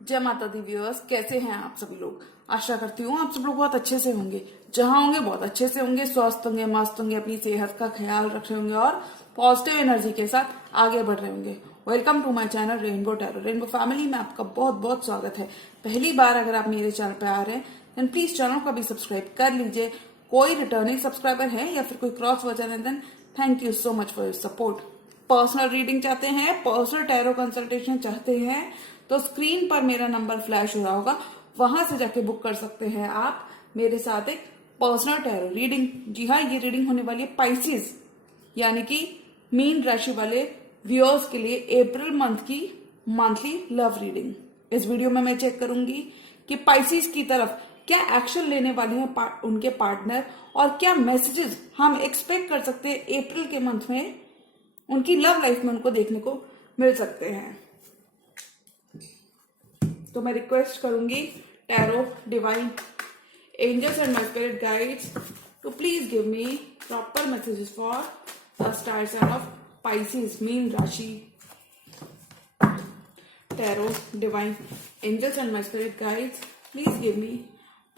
जय माता the viewers, कैसे हैं आप सभी लोग। आशा करती हूँ आप सब लोग बहुत अच्छे से होंगे। जहां होंगे बहुत अच्छे से होंगे, स्वस्थ होंगे, मस्त होंगे, अपनी सेहत का ख्याल रख रहे होंगे और पॉजिटिव एनर्जी के साथ आगे बढ़ रहे होंगे। Welcome to my channel rainbow tarot. Rainbow family में आपका बहुत बहुत स्वागत है। पहली बार अगर आप मेरे चैनल पे आ रहे हैं देन प्लीज चैनल को भी सब्सक्राइब कर लीजिए। कोई रिटर्निंग सब्सक्राइबर है या फिर कोई क्रॉस वर्जन है then thank you so much for your support. Personal reading चाहते हैं, पर्सनल टैरो कंसल्टेशन चाहते हैं तो स्क्रीन पर मेरा नंबर फ्लैश हो रहा होगा, वहां से जाके बुक कर सकते हैं आप मेरे साथ एक पर्सनल टैरो रीडिंग। जी हाँ, ये रीडिंग होने वाली है पाइसेस यानी कि मीन राशि वाले व्यूअर्स के लिए अप्रैल मंथ की मंथली लव रीडिंग। इस वीडियो में मैं चेक करूंगी कि पाइसेस की तरफ क्या एक्शन लेने वाली हैं उनके पार्टनर और क्या मैसेजेस हम एक्सपेक्ट कर सकते हैं अप्रैल के मंथ में उनकी लव लाइफ में उनको देखने को मिल सकते हैं। तो मैं रिक्वेस्ट करूंगी tarot divine angels and my spirit guides to please give me proper messages for the star sign of Pisces मीन राशि। Tarot divine angels and my spirit guides please give me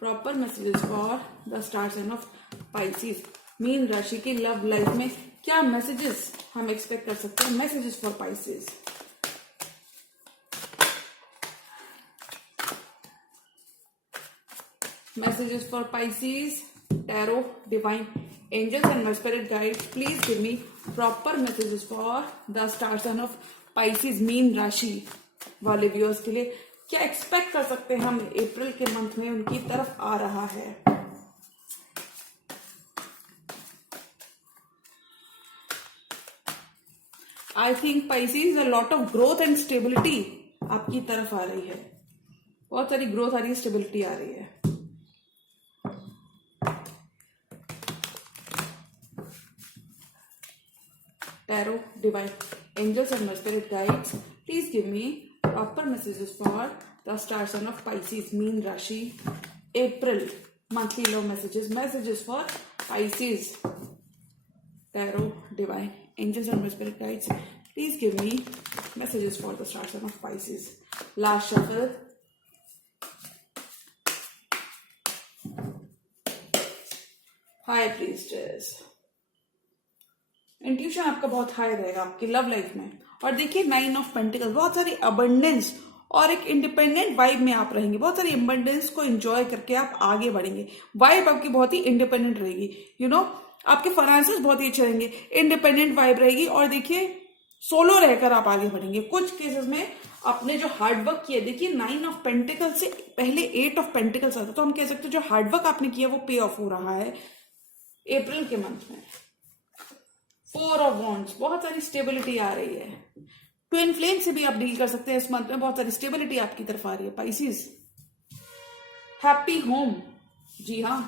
proper messages for the star sign of Pisces मीन राशि की love life में क्या messages हम expect कर सकते हैं। Messages for Pisces. Messages for Pisces, Tarot, Divine Angels and my spirit guides, please give me proper messages for the star sign of Pisces mean राशि वाले व्यूअर्स के लिए क्या एक्सपेक्ट कर सकते हैं हम अप्रैल के मंथ में उनकी तरफ आ रहा है। I think Pisces a lot of growth and stability आपकी तरफ आ रही है। बहुत सारी ग्रोथ आ रही है, स्टेबिलिटी आ रही है। Tarot, Divine Angels and my spirit guides, please give me proper messages for the star sign of Pisces mean राशि April monthly love messages. Messages for Pisces. Tarot, Divine Angels and my spirit guides, please give me messages for the star sign of Pisces. Last shuffle. High Priestess. Intuition आपका बहुत high रहेगा आपकी love life में। और देखिए 9 of pentacles, बहुत सारी abundance और एक इंडिपेंडेंट वाइब में आप रहेंगे। बहुत सारी अबंडेंस को एंजॉय करके आप आगे बढ़ेंगे। वाइब आपकी बहुत ही इंडिपेंडेंट रहेगी। आपके फाइनेंसेस बहुत ही अच्छे रहेंगे, इंडिपेंडेंट वाइब रहेगी। और देखिए सोलो रहकर आप आगे बढ़ेंगे। कुछ केसेस में आपने जो हार्डवर्क किया, देखिए 9 ऑफ पेंटिकल से पहले 8 ऑफ पेंटिकल्स आता, तो हम कह सकते हैं जो हार्डवर्क आपने किया वो पे ऑफ हो रहा है अप्रैल के मंथ में। 4 ऑफ वॉन्ड्स, बहुत सारी स्टेबिलिटी आ रही है। ट्विन फ्लेम से भी आप डील कर सकते हैं इस मंथ में। बहुत सारी स्टेबिलिटी आपकी तरफ आ रही है पाइसेस। हैप्पी होम, जी हाँ।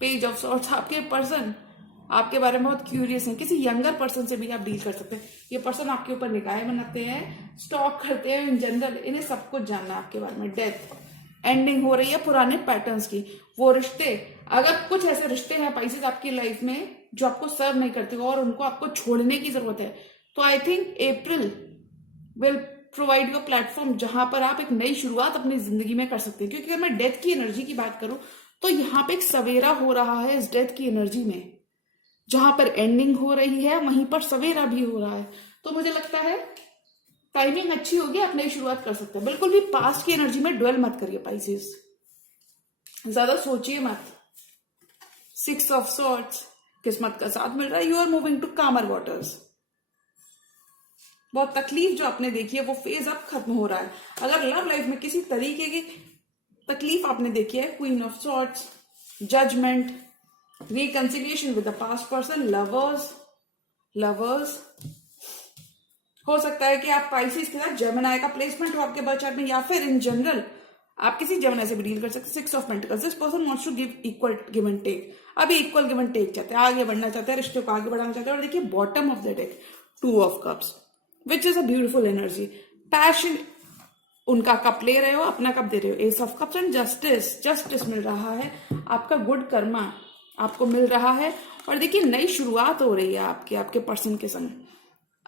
पेज ऑफ सॉर्ड्स, आपके पर्सन आपके बारे में बहुत क्यूरियस है। किसी यंगर पर्सन से भी आप डील कर सकते हैं। ये पर्सन आपके ऊपर निगाहें बनाते हैं, स्टॉक करते हैं इन जनरल, इन्हें सब कुछ जानना है आपके बारे में। डेथ, एंडिंग हो रही है पुराने पैटर्न्स की। वो रिश्ते, अगर कुछ ऐसे रिश्ते हैं पाइसेस आपकी लाइफ में जो आपको सर्व नहीं करते हो और उनको आपको छोड़ने की जरूरत है, तो I think April will provide you platform जहां पर आप एक नई शुरुआत अपनी जिंदगी में कर सकते हैं। क्योंकि अगर मैं डेथ की एनर्जी की बात करूं तो यहां पे एक सवेरा हो रहा है इस डेथ की एनर्जी में। जहां पर एंडिंग हो रही है वहीं पर सवेरा भी हो रहा है। तो मुझे लगता है टाइमिंग अच्छी होगी, आप नई शुरुआत कर सकते हैं। बिल्कुल भी पास्ट की एनर्जी में ड्वेल मत करिए पाइसेस, ज्यादा सोचिए मत। 6 ऑफ सॉर्ड्स, किस्मत का साथ मिल रहा है। यू आर मूविंग टू कामर वाटर्स। बहुत तकलीफ जो आपने देखी है वो फेज अब खत्म हो रहा है। अगर लव लाइफ में किसी तरीके की तकलीफ आपने देखी है, queen of swords, judgement, reconciliation with the past person, lovers हो सकता है कि आप पाइसेस के साथ जेमिनी का प्लेसमेंट हो आपके बर्थ चार्ट में, या फिर इन जनरल आप किसी जेमिनी से भी डील कर सकते हैं। 6 of pentacles, this person wants to give equal give and take. अभी इक्वल गिव एंड टेक चाहते हैं, आगे बढ़ना चाहते हैं, रिश्ते को आगे बढ़ाना चाहते हैं। और देखिए bottom of the deck 2 of cups which is a beautiful energy. Passion, उनका कप ले रहे हो, अपना कप दे रहे हो। Ace of cups and justice मिल रहा है। आपका गुड कर्मा आपको मिल रहा है। और देखिए नई शुरुआत हो रही है आपके पर्सन के संग।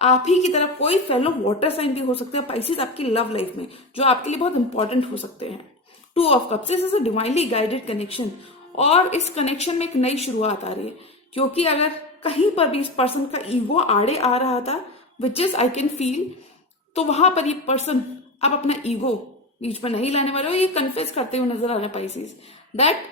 आप ही की तरह कोई फेलो वाटर साइन भी हो सकते हैं पाइसेस आपकी लव लाइफ में, जो आपके लिए बहुत इंपॉर्टेंट हो सकते हैं। 2 of cups, this is a divinely guided connection, और इस कनेक्शन में एक नई शुरुआत आ रही है, क्योंकि अगर कहीं पर भी इस पर्सन का ईगो आड़े आ रहा था, which is I can feel, तो वहां पर ये पर्सन अब अपना ईगो बीच में नहीं लाने वाले हो, ये कन्फेस करते हुए नजर आ रहे हैं पाइसेस दैट,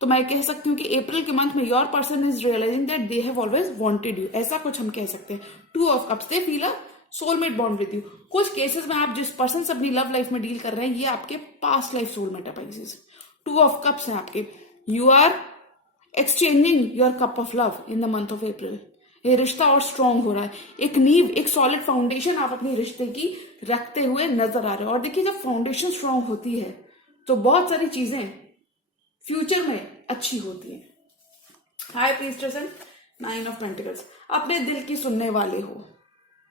तो मैं कह सकती हूँ कि अप्रैल के मंथ में your person is realising that they have always wanted you, ऐसा कुछ हम कह सकते हैं। 2 of cups, they feel a soulmate bond with you. कुछ केसेस में आप जिस पर्सन से अपनी लव लाइफ में डील कर रहे हैं, ये आपके पास्ट लाइफ सोलमेट है पाइसेस। 2 ऑफ कप्स है आपके, you are exchanging your cup of love in the month of April. ये रिश्ता और स्ट्रांग हो रहा है, एक नींव, एक सॉलिड फाउंडेशन आप अपने रिश्ते की रखते हुए नजर आ रहे हो। और देखिए, जब फाउंडेशन स्ट्रांग होती है तो बहुत सारी चीजें फ्यूचर में अच्छी होती है। High priestess and 9 of pentacles, अपने दिल की सुनने वाले हो,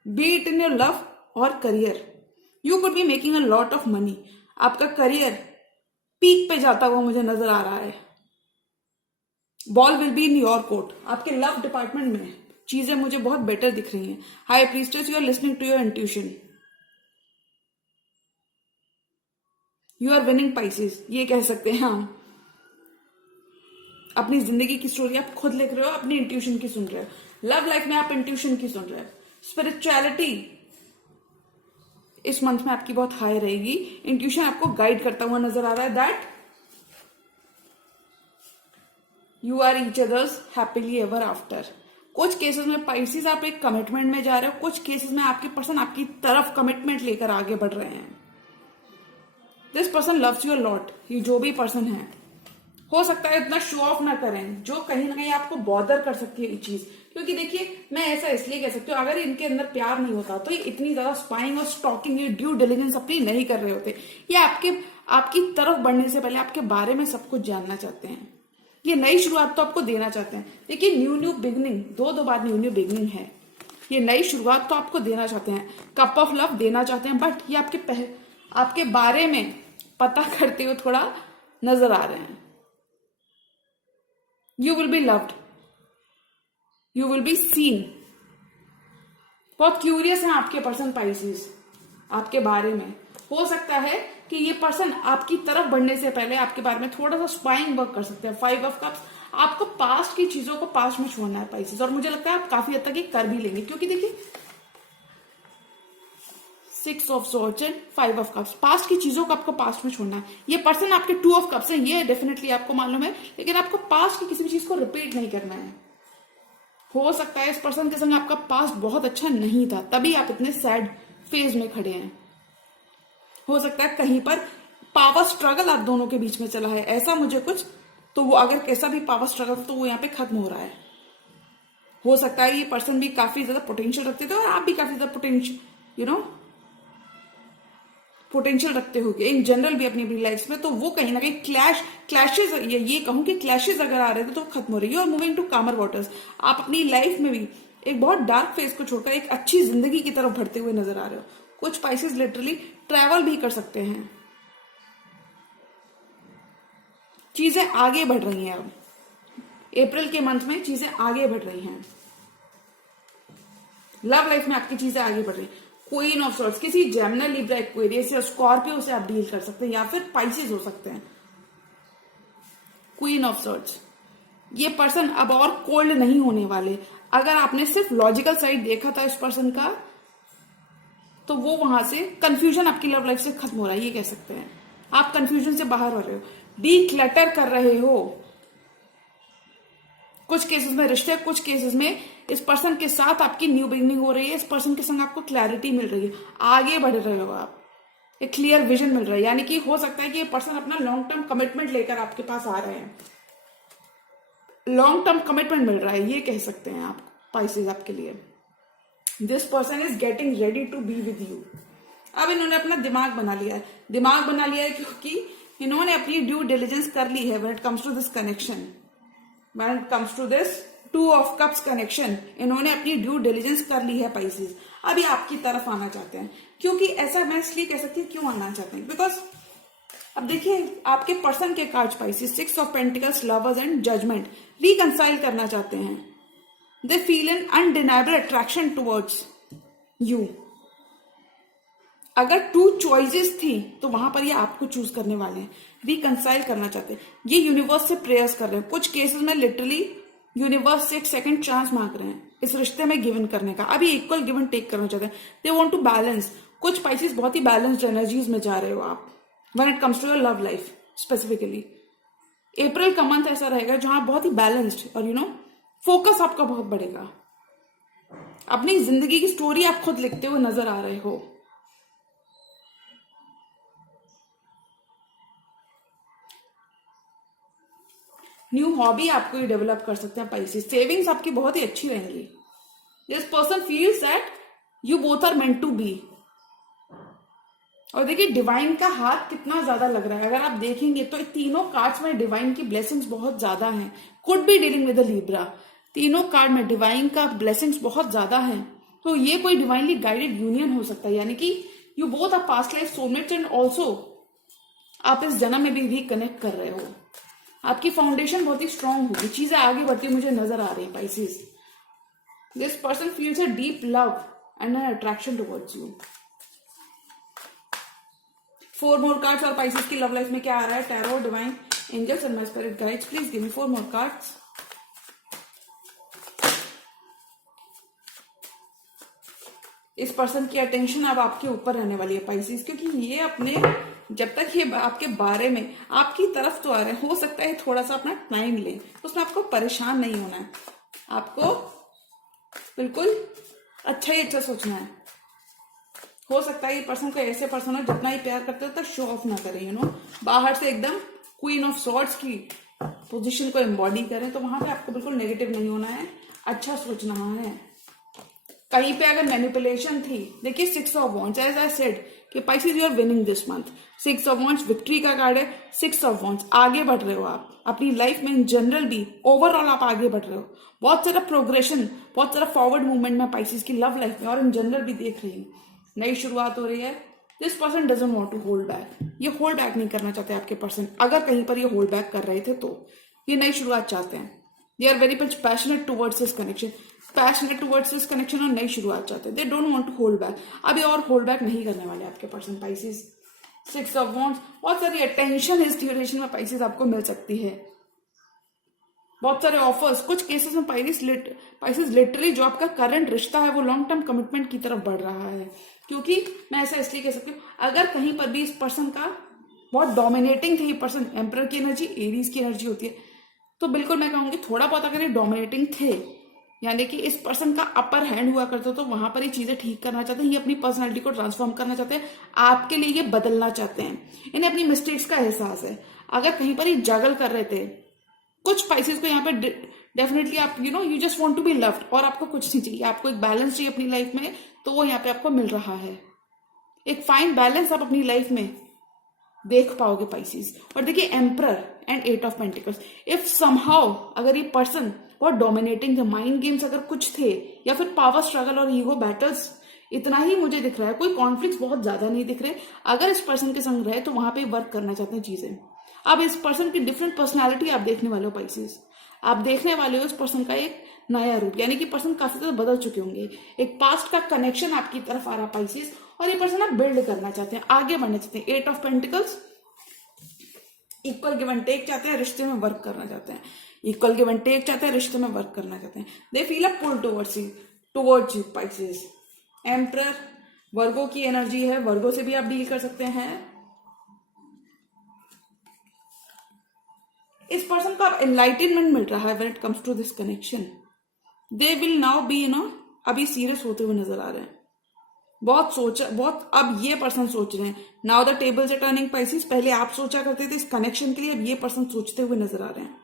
be it in your love और career. You could be making a lot of money, आपका करियर पीक पे जाता हुआ मुझे नजर आ रहा है। Ball will be in your court, आपके लव डिपार्टमेंट में चीजें मुझे बहुत बेटर दिख रही हैं। High priestess, you are listening to your intuition, you are winning Pisces, ये कह सकते हैं हम। अपनी जिंदगी की स्टोरी आप खुद लिख रहे हो, अपनी इंट्यूशन की सुन रहे हो। लव लाइफ में आप इंट्यूशन की सुन रहे हो। स्पिरिचुअलिटी इस मंथ में आपकी बहुत हाई रहेगी, इंट्यूशन आपको गाइड करता हुआ नजर आ रहा है that you are each others happily ever after. कुछ केसेस में पाइसेस आप एक कमिटमेंट में जा रहे हो, कुछ केसेस में आपके पर्सन आपकी तरफ कमिटमेंट लेकर आगे बढ़ रहे हैं। This person loves you a lot, ये जो भी पर्सन है, हो सकता है इतना शो ऑफ ना करें जो कहीं ना कहीं आपको बॉदर कर सकती है ये चीज। क्योंकि देखिए, मैं ऐसा इसलिए कह सकती हूँ, अगर इनके अंदर प्यार नहीं होता तो ये इतनी ज्यादा स्पाइंग और स्टॉकिंग, ये ड्यू डिलिजेंस अपनी नहीं कर रहे होते। ये आपकी तरफ बढ़ने से पहले आपके बारे में सब कुछ जानना चाहते हैं। ये नई शुरुआत तो आपको देना चाहते हैं। देखिए, न्यू बिगिनिंग, दो बार न्यू बिगिनिंग है। ये नई शुरुआत तो आपको देना चाहते हैं, कप ऑफ लव देना चाहते हैं, बट ये आपके बारे में पता करते हुए थोड़ा नजर आ रहे हैं। You will be loved, you will be seen। बहुत क्यूरियस है आपके पर्सन पाइसेस आपके बारे में। हो सकता है कि ये पर्सन आपकी तरफ बढ़ने से पहले आपके बारे में थोड़ा सा स्पाइंग वर्क कर सकते हैं। 5 ऑफ कप्स, आपको पास्ट की चीजों को पास्ट में छोड़ना है पाइसेस, और मुझे लगता है आप काफी हद तक ये कर भी लेंगे, क्योंकि देखिए 6 of swords and 5 of cups, past की चीजों को आपको पास्ट में छोड़ना है। ये पर्सन आपके 2 ऑफ कप्स हैं, ये डेफिनेटली आपको मालूम है, लेकिन आपको पास्ट की किसी भी चीज को रिपीट नहीं करना है। हो सकता है इस पर्सन के संग आपका पास्ट बहुत अच्छा नहीं था, तभी आप इतने सैड फेज में खड़े हैं। हो सकता है कहीं पर पावर स्ट्रगल आप दोनों के बीच में चला है, ऐसा मुझे कुछ, तो वो अगर कैसा भी पावर स्ट्रगल तो वो यहाँ पे खत्म हो रहा है। हो सकता है ये पर्सन भी काफी ज्यादा पोटेंशियल रखते थे और आप भी काफी ज्यादा पोटेंशियल रखते हो इन जनरल भी अपनी अपनी लाइफ में, तो वो कहीं ना कहीं क्लैशेस, ये कहूं कि क्लैशेस अगर आ रहे थे तो खत्म हो रही है। और मूविंग टू कामर वाटर्स, आप अपनी लाइफ में भी एक बहुत डार्क फेज को छोड़कर एक अच्छी जिंदगी की तरफ बढ़ते हुए नजर आ रहे हो। कुछ पाइसेस लिटरली ट्रैवल भी कर सकते हैं, चीजें आगे बढ़ रही हैं। अब अप्रैल के मंथ में चीजें आगे बढ़ रही हैं, लव लाइफ में आपकी चीजें आगे बढ़ रही हैं। क्वीन ऑफ सॉर्ड्स, किसी जेमिनी, लिब्रा, एक्वेरियस या स्कॉर्पियो से आप डील कर सकते हैं, या फिर पाइसेस हो सकते हैं। क्वीन ऑफ सॉर्ड्स, ये पर्सन अब और कोल्ड नहीं होने वाले। अगर आपने सिर्फ लॉजिकल साइड देखा था इस पर्सन का, तो वो वहां से कंफ्यूजन आपकी लव लाइफ से खत्म हो रहा है, ये कह सकते हैं। आप कंफ्यूजन से बाहर हो रहे हो, डी क्लटर कर रहे हो। कुछ केसेस में रिश्ते, कुछ केसेस में इस पर्सन के साथ आपकी न्यू बिगिनिंग हो रही है, इस पर्सन के संग आपको क्लैरिटी मिल रही है, आगे बढ़ रहे हो आप, एक क्लियर विजन मिल रहा है। यानी कि हो सकता है कि ये पर्सन अपना लॉन्ग टर्म कमिटमेंट लेकर आपके पास आ रहे हैं, लॉन्ग टर्म कमिटमेंट मिल रहा है, ये कह सकते हैं आप पाइसेस आपके लिए। This person is getting ready to be with you. अब इन्होंने अपना दिमाग बना लिया है, क्योंकि इन्होंने अपनी ड्यू डिलिजेंस कर ली है when it comes to this connection, when it comes to this 2 of cups connection. इन्होंने अपनी ड्यू डिलिजेंस कर ली है पाइसेस, अभी आपकी तरफ आना चाहते हैं। क्योंकि ऐसा मैं इसलिए कह सकती हूँ, क्यों आना चाहते हैं, बिकॉज अब देखिए आपके पर्सन के cards Pisces, 6 of pentacles, lovers and judgement, reconcile करना चाहते हैं। They feel an undeniable attraction towards you. अगर टू चॉइसेस थी तो वहां पर ये आपको चूज करने वाले हैं, रिकंसाइल करना चाहते हैं, ये यूनिवर्स से प्रेयर्स कर रहे हैं। कुछ केसेस में लिटरली यूनिवर्स से एक सेकंड चांस मांग रहे हैं इस रिश्ते में गिवन करने का। अभी इक्वल गिवन टेक करना चाहते हैं, दे वांट टू बैलेंस। कुछ पाइसेस बहुत ही बैलेंस्ड एनर्जीज में जा रहे हो आप when it comes to your love life specifically. अप्रैल का मंथ ऐसा रहेगा जहां बहुत ही बैलेंस्ड और फोकस आपका बहुत बढ़ेगा। अपनी जिंदगी की स्टोरी आप खुद लिखते हुए नजर आ रहे हो। न्यू हॉबी आपको ये डेवलप कर सकते हैं पाइसेस। सेविंग्स आपकी बहुत ही अच्छी रहेंगी। This person feels that you both are meant to be. और देखिए डिवाइन का हाथ कितना ज्यादा लग रहा है। अगर आप देखेंगे तो तीनों कार्ड्स में डिवाइन की ब्लेसिंग्स बहुत ज्यादा हैं। Could be dealing with the Libra. तीनों कार्ड में डिवाइन का ब्लेसिंग्स बहुत ज्यादा है। तो ये कोई डिवाइनली गाइडेड यूनियन हो सकता है, यानी कि you both are past life soulmates and also आप इस जन्म में भी कनेक्ट कर रहे हो। आपकी फाउंडेशन बहुत ही स्ट्रांग होगी, चीजें आगे बढ़ती मुझे नजर आ रही है Pisces. This person feels a deep love and an attraction towards you. 4 more cards और पाइसेस की लव लाइफ में क्या आ रहा है? Tarot, divine, angels and my spirit guides, please give me 4 more cards. इस पर्सन की अटेंशन अब आपके ऊपर रहने वाली है पाइसेस, क्योंकि ये अपने जब तक ये आपके बारे में आपकी तरफ तो आ रहे हैं, हो सकता है थोड़ा सा अपना टाइम ले, उसमें आपको परेशान नहीं होना है। आपको बिल्कुल अच्छा ही अच्छा सोचना है। हो सकता है ये पर्सन को ऐसे पर्सन है जितना ही प्यार करते हो तो शो ऑफ ना करें, बाहर से एकदम क्वीन ऑफ सॉर्ड्स की पोजीशन को एम्बॉडी करें, तो वहां पे आपको बिल्कुल नेगेटिव नहीं होना है, अच्छा सोचना है। कहीं पे अगर मैनिपुलेशन थी, देखिए 6 of wands, as I said कि Pisces you are winning this month. 6 of wands victory का कार्ड है। 6 ऑफ वॉन्ड्स, आगे बढ़ रहे हो आप अपनी लाइफ में, इन जनरल भी ओवरऑल आप आगे बढ़ रहे हो। बहुत सारा प्रोग्रेशन, बहुत सारा फॉरवर्ड मूवमेंट में पाइसेस की लव लाइफ में और इन जनरल भी देख रही हूँ। नई शुरुआत हो रही है। This person doesn't want to hold back. ये होल्ड बैक नहीं करना चाहते आपके पर्सन। अगर कहीं पर ये होल्ड बैक कर रहे थे तो ये नई शुरुआत चाहते हैं। They are very much passionate towards this connection, passionate towards this connection और नई शुरुआत चाहते हैं। They don't want to hold back. अभी और होल्ड बैक नहीं करने वाले आपके पर्सन पाइसेस। 6 ऑफ वॉन्ड्स, बहुत सारी अटेंशन इस ड्यूरेशन में पाइसेस आपको मिल सकती है। बहुत सारे ऑफर्स, कुछ केसेस में पाइसेस लिटरली जो आपका करंट रिश्ता है वो लॉन्ग टर्म कमिटमेंट की तरफ बढ़ रहा है। क्योंकि मैं ऐसा इसलिए कह सकती हूँ, अगर कहीं पर भी इस पर्सन का बहुत डोमिनेटिंग थे, ये पर्सन एम्परर की एनर्जी, एरीज की एनर्जी होती है, तो बिल्कुल मैं कहूंगी थोड़ा बहुत अगर ये डोमिनेटिंग थे, यानी कि इस पर्सन का अपर हैंड हुआ करता, तो वहां पर ये चीजें ठीक करना चाहते हैं। ये अपनी पर्सनैलिटी को ट्रांसफॉर्म करना चाहते हैं, आपके लिए ये बदलना चाहते हैं। इन्हें अपनी मिस्टेक्स का एहसास है। अगर कहीं पर ये जगल कर रहे थे, कुछ पाइसेस को यहाँ पे डेफिनेटली आप you just want to be loved और आपको कुछ नहीं चाहिए, आपको एक बैलेंस चाहिए अपनी लाइफ में, तो वो यहाँ पे आपको मिल रहा है। एक फाइन बैलेंस आप अपनी लाइफ में देख पाओगे पाइसेस। और देखिए emperor and 8 of pentacles, if somehow अगर ये पर्सन बहुत डोमिनेटिंग थे, माइंड गेम्स अगर कुछ थे, या फिर पावर स्ट्रगल और ईगो बैटल्स, इतना ही मुझे दिख रहा है। कोई कॉन्फ्लिक्ट बहुत ज्यादा नहीं दिख रहे। अगर इस पर्सन के संग रहे तो वहां पे वर्क करना चाहते हैं चीजें। अब इस पर्सन की डिफरेंट पर्सनैलिटी आप देखने वाले हो पाइसेस। आप देखने वाले हो इस पर्सन का एक नया रूप, यानी कि पर्सन काफी ज्यादा बदल चुके होंगे। एक पास्ट का कनेक्शन आपकी तरफ आ रहा पाइसेस, और ये पर्सन आप बिल्ड करना चाहते हैं, आगे बढ़ना चाहते हैं। 8 of pentacles, equal give and take चाहते हैं, रिश्ते में वर्क करना चाहते हैं। इक्वल गिव एंड टेक चाहते हैं, रिश्ते में वर्क करना चाहते हैं। They feel a pull towards you Pisces. Emperor Virgo की एनर्जी है, वर्गो से भी आप डील कर सकते हैं। इस पर्सन को अब एनलाइटनमेंट मिल रहा है when it comes to this connection. They will now be अभी सीरियस होते हुए नजर आ रहे हैं। बहुत अब ये पर्सन सोच रहे हैं। Now the tables are turning Pisces. पहले आप सोचा करते थे इस कनेक्शन के लिए, अब ये पर्सन सोचते हुए नजर आ रहे हैं।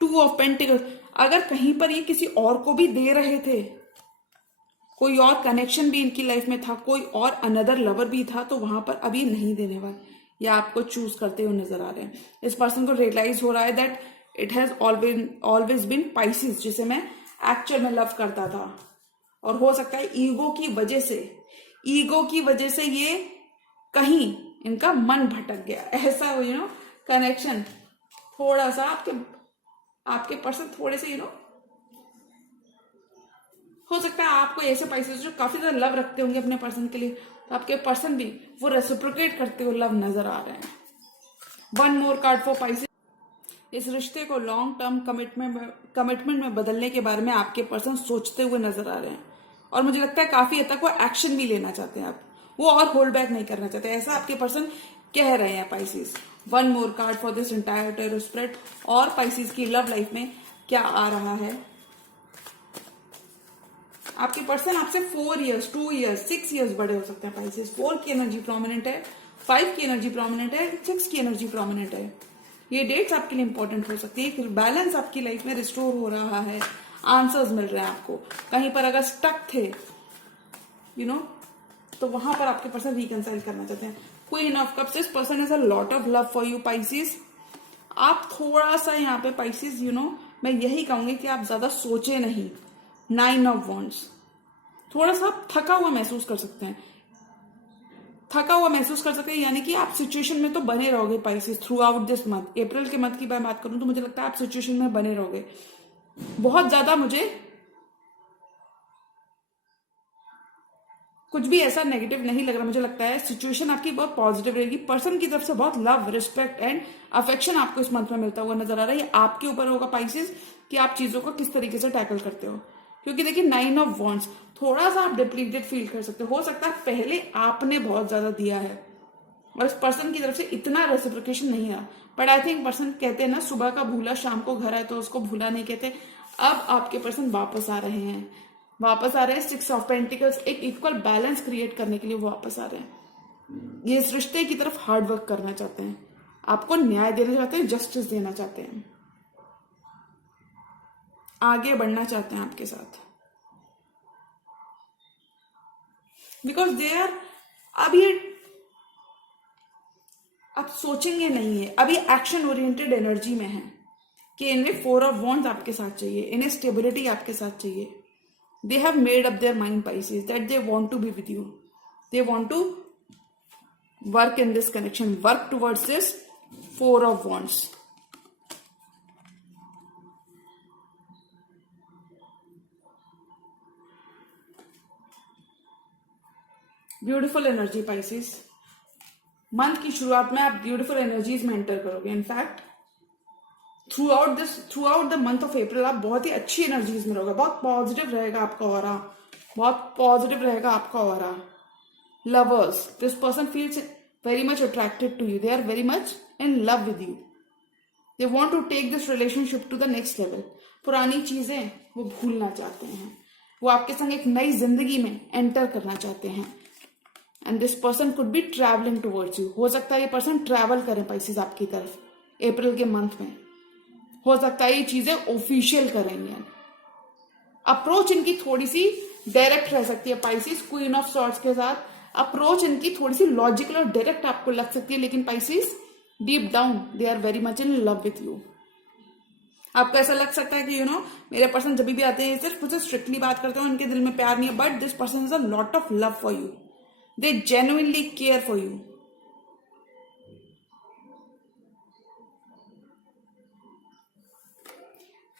2 ऑफ पेंटिकल्स, अगर कहीं पर ये किसी और को भी दे रहे थे, कोई और कनेक्शन भी इनकी लाइफ में था, कोई और अनदर लवर भी था, तो वहां पर अभी नहीं देने वाले, या आपको चूज करते हुए नजर आ रहे हैं। इस पर्सन को रियलाइज हो रहा है that it has always been Pisces, जिसे मैं एक्चुअल में लव करता था। और हो सकता है ईगो की वजह से ये कहीं इनका मन भटक गया, ऐसा कनेक्शन थोड़ा सा आपके आपके पर्सन थोड़े से हो सकता है आपको ऐसे पैसे जो काफी ज्यादा लव रखते होंगे अपने पर्सन के लिए, तो आपके पर्सन भी वो रेसिप्रोकेट करते हुए लव नजर आ रहे हैं। One more card for Pisces. इस रिश्ते को लॉन्ग टर्म कमिटमेंट में बदलने के बारे में आपके पर्सन सोचते हुए नजर आ रहे हैं, और मुझे लगता है काफी हद तक वो एक्शन भी लेना चाहते हैं। आप वो और होल्ड बैक नहीं करना चाहते, ऐसा आपके पर्सन कह रहे हैं Pisces. One more card for this entire tarot spread. और पाइसेस की लव लाइफ में क्या आ रहा है? आपके पर्सन आपसे 4 इयर्स, 2 इयर्स, 6 इयर्स बड़े हो सकते हैं पाइसेस। 4 की एनर्जी प्रोमिनेंट है, 5 की एनर्जी प्रोमिनेंट है, 6 की एनर्जी प्रोमिनेंट है। ये डेट्स आपके लिए इंपॉर्टेंट हो सकती है। बैलेंस आपकी लाइफ में रिस्टोर हो रहा है, आंसर्स मिल रहे हैं आपको। कहीं पर अगर स्टक थे तो वहां पर आपके पर्सन रिकंसाइल करना चाहते हैं। Queen of cups, this person is a lot of love for you Pisces. आप थोड़ा सा यहाँ पे पाइसेस मैं यही कहूंगी कि आप ज्यादा सोचे नहीं। 9 ऑफ वॉन्ड्स, थोड़ा सा आप थका हुआ महसूस कर सकते हैं, यानी कि आप सिचुएशन में तो बने रहोगे Pisces throughout this month. अप्रैल के मंथ की मैं बात करूं तो मुझे लगता है आप सिचुएशन में बने रहोगे। बहुत ज्यादा मुझे कुछ भी ऐसा नेगेटिव नहीं लग रहा। मुझे लगता है सिचुएशन आपकी बहुत पॉजिटिव रहेगी। पर्सन की तरफ से बहुत लव, रिस्पेक्ट एंड अफेक्शन आपको इस मंथ में मिलता हुआ नजर आ रहा है। ये आपके ऊपर होगा पाइसेस कि आप चीजों को किस तरीके से टैकल करते हो, क्योंकि देखिए 9 ऑफ वॉन्ड्स, थोड़ा सा आप डिप्लीटेड फील कर सकते हो सकता है पहले आपने बहुत ज्यादा दिया है और इस पर्सन की तरफ से इतना रेसिप्रोकेशन नहीं आया। बट आई थिंक पर्सन कहते हैं ना, सुबह का भूला शाम को घर आए तो उसको भूला नहीं कहते। अब आपके पर्सन वापस आ रहे हैं, 6 ऑफ पेंटिकल्स, एक इक्वल बैलेंस क्रिएट करने के लिए वो वापस आ रहे हैं। ये इस रिश्ते की तरफ हार्ड वर्क करना चाहते हैं, आपको न्याय देना चाहते हैं, जस्टिस देना चाहते हैं, आगे बढ़ना चाहते हैं आपके साथ। बिकॉज दे आर, अब ये आप सोचेंगे नहीं है, अभी एक्शन ओरिएंटेड एनर्जी में है कि इन्हें 4 ऑफ वॉन्ड्स आपके साथ चाहिए, इन्हें स्टेबिलिटी आपके साथ चाहिए। They have made up their mind, Pisces, that they want to be with you. They want to work in this connection, work towards this 4 of wands. Beautiful energy Pisces, month की शुरुआत में आप beautiful energies में enter करोगे। In fact through out the month of अप्रैल आप बहुत ही अच्छी एनर्जीज में रहोगे, बहुत पॉजिटिव रहेगा आपका ऑरा, बहुत पॉजिटिव रहेगा आपका aura. Lovers, this person feels very much attracted to you, they are very much in love with you, they want to take this relationship to the next level. पुरानी चीजें वो भूलना चाहते हैं, वो आपके संग एक नई जिंदगी में एंटर करना चाहते हैं। And this person could be travelling towards you, हो सकता है ये पर्सन ट्रैवल करें Pisces आपकी तरफ अप्रैल के मंथ में, हो सकता है ये चीजें ऑफिशियल करेंगे। अप्रोच इनकी थोड़ी सी डायरेक्ट रह सकती है Pisces, क्वीन ऑफ सॉर्ड्स के साथ अप्रोच इनकी थोड़ी सी लॉजिकल और डायरेक्ट आपको लग सकती है, लेकिन Pisces deep down they are very much in love with you. आपको ऐसा लग सकता है कि मेरे पर्सन जब भी आते हैं सिर्फ मुझसे स्ट्रिक्टली बात करते हैं, उनके दिल में प्यार नहीं है, but this person is a lot of love for you, they genuinely care for you.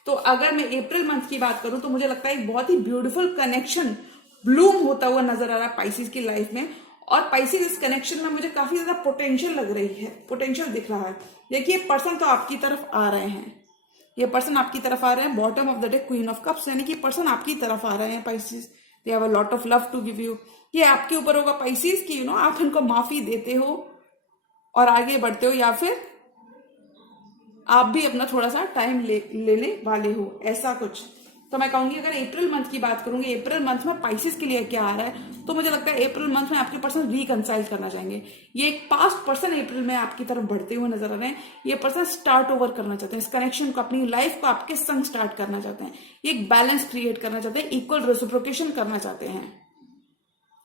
तो अगर मैं अप्रैल मंथ की बात करूं तो मुझे लगता है एक बहुत ही ब्यूटीफुल कनेक्शन ब्लूम होता हुआ नजर आ रहा है Pisces की लाइफ में। और Pisces इस कनेक्शन में मुझे काफी ज्यादा पोटेंशियल लग रही है, पोटेंशियल दिख रहा है। देखिए पर्सन तो आपकी तरफ आ रहे हैं, ये पर्सन आपकी तरफ आ रहे हैं। Bottom of the day queen of cups, यानी कि पर्सन आपकी तरफ आ रहे हैं Pisces, they have a lot of love to give you. ये आपके ऊपर होगा Pisces की आप इनको माफी देते हो और आगे बढ़ते हो, या फिर आप भी अपना थोड़ा सा टाइम लेने वाले हो, ऐसा कुछ। तो मैं कहूंगी अगर अप्रैल मंथ की बात करूंगी, अप्रैल मंथ में Pisces के लिए क्या आ रहा है, तो मुझे लगता है अप्रैल मंथ में आपके पर्सन रिकंसाइल करना चाहेंगे। ये एक पास्ट पर्सन अप्रैल में आपकी तरफ बढ़ते हुए नजर आ रहे हैं। ये पर्सन स्टार्ट ओवर करना चाहते हैं, इस कनेक्शन को, अपनी लाइफ को आपके संग स्टार्ट करना चाहते हैं। ये एक बैलेंस क्रिएट करना चाहते हैं, इक्वल रेसिप्रोकेशन करना चाहते हैं।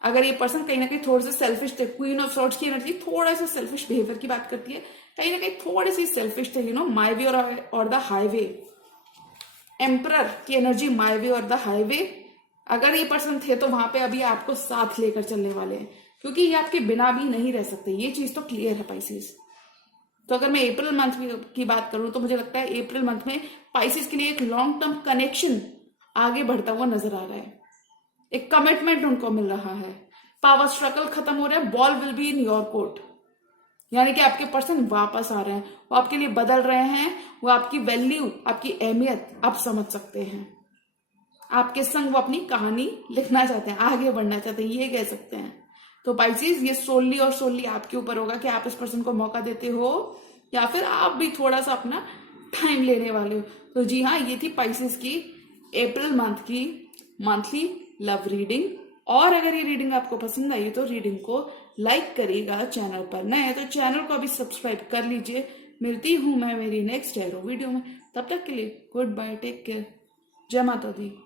अगर ये पर्सन कहीं ना कहीं थोड़े से सेल्फिश थे, क्वीन ऑफ सॉर्ड्स की एनर्जी थोड़ा सा सेल्फिश बिहेवियर की बात करती है, कहीं ना कहीं थोड़ी सी सेल्फिश थे, माई वे और द हाईवे। एम्परर की एनर्जी, माई वे और द हाईवे, अगर ये पर्सन थे तो वहां पे अभी आपको साथ लेकर चलने वाले हैं, क्योंकि ये आपके बिना भी नहीं रह सकते, ये चीज तो क्लियर है Pisces। तो अगर मैं अप्रैल मंथ की बात करूं तो मुझे लगता है अप्रैल मंथ में पाइसेस के लिए एक लॉन्ग टर्म कनेक्शन आगे बढ़ता हुआ नजर आ रहा है, एक कमिटमेंट उनको मिल रहा है, पावर स्ट्रगल खत्म हो रहा है, ball will be in your court, यानी कि आपके पर्सन वापस आ रहे हैं, वो आपके लिए बदल रहे हैं, वो आपकी वैल्यू, आपकी अहमियत आप समझ सकते हैं, आपके संग वो अपनी कहानी लिखना चाहते हैं, आगे बढ़ना चाहते हैं, ये कह सकते हैं। तो पाइसेस ये सोली और सोली आपके ऊपर होगा कि आप इस पर्सन को मौका देते हो या फिर आप भी थोड़ा सा अपना टाइम लेने वाले हो। तो जी हाँ, ये थी पाइसेस की अप्रैल मंथ की मंथली लव रीडिंग। और अगर ये रीडिंग आपको पसंद आई तो रीडिंग को लाइक करिएगा, चैनल पर नए हैं तो चैनल को अभी सब्सक्राइब कर लीजिए। मिलती हूं मैं मेरी नेक्स्ट टैरो वीडियो में, तब तक के लिए गुड बाय, टेक केयर, जय माता दी।